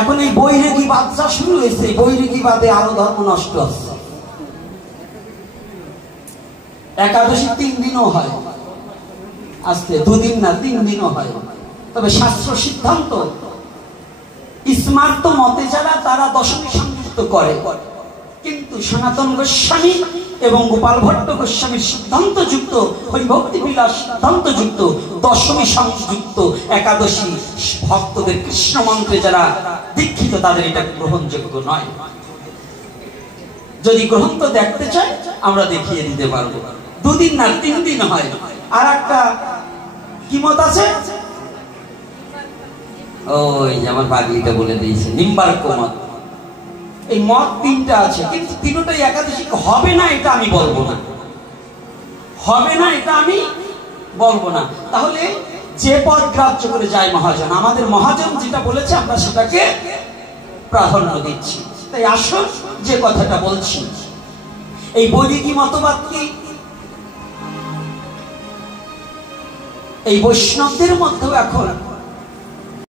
এখন এই বৈরাগীবাদ যা শুরু হয়েছে, বৈরাগীবাদে আরো ধর্ম নষ্ট হচ্ছে। একাদশী 3 দিনও হয়, আজকে 2 দিন না 3 দিনও হয়। তবে শাস্ত্র সিদ্ধান্ত স্মার্ত মতে যারা, তারা দশমী সংযুক্ত করে, কিন্তু সনাতন গোস্বামী এবং গোপাল ভট্ট গোস্বামীর সিদ্ধান্ত যুক্ত, হরিভক্তি বিলাস সিদ্ধান্ত যুক্ত দশমী সংযুক্ত একাদশী ভক্তদের কৃষ্ণ মন্ত্রে যারা দীক্ষিত, তাদের এটা গ্রহণযোগ্য নয়। যদি গ্রন্থ দেখতে চায় আমরা দেখিয়ে দিতে পারবো। 2 দিন না 3 দিন হয়। আর একটা কি মত আছে, ওই আমার বাগিটা বলে দিয়েছে, নিম্বার্ক মত। এই মত 3টা আছে, কিন্তু 3টাই একাদশী হবে না এটা আমি বলবো না, হবে না এটা আমি বলবো না। তাহলে যে পদ গ্রাহ্য করে যায় মহাজন, আমাদের মহাজন যেটা বলেছে আমরা সেটাকে প্রাধান্য দিচ্ছি। তাই আসল যে কথাটা বলছি, এই বৈদিকী মতবাদ কি এই বৈষ্ণবদের মধ্যেও এখন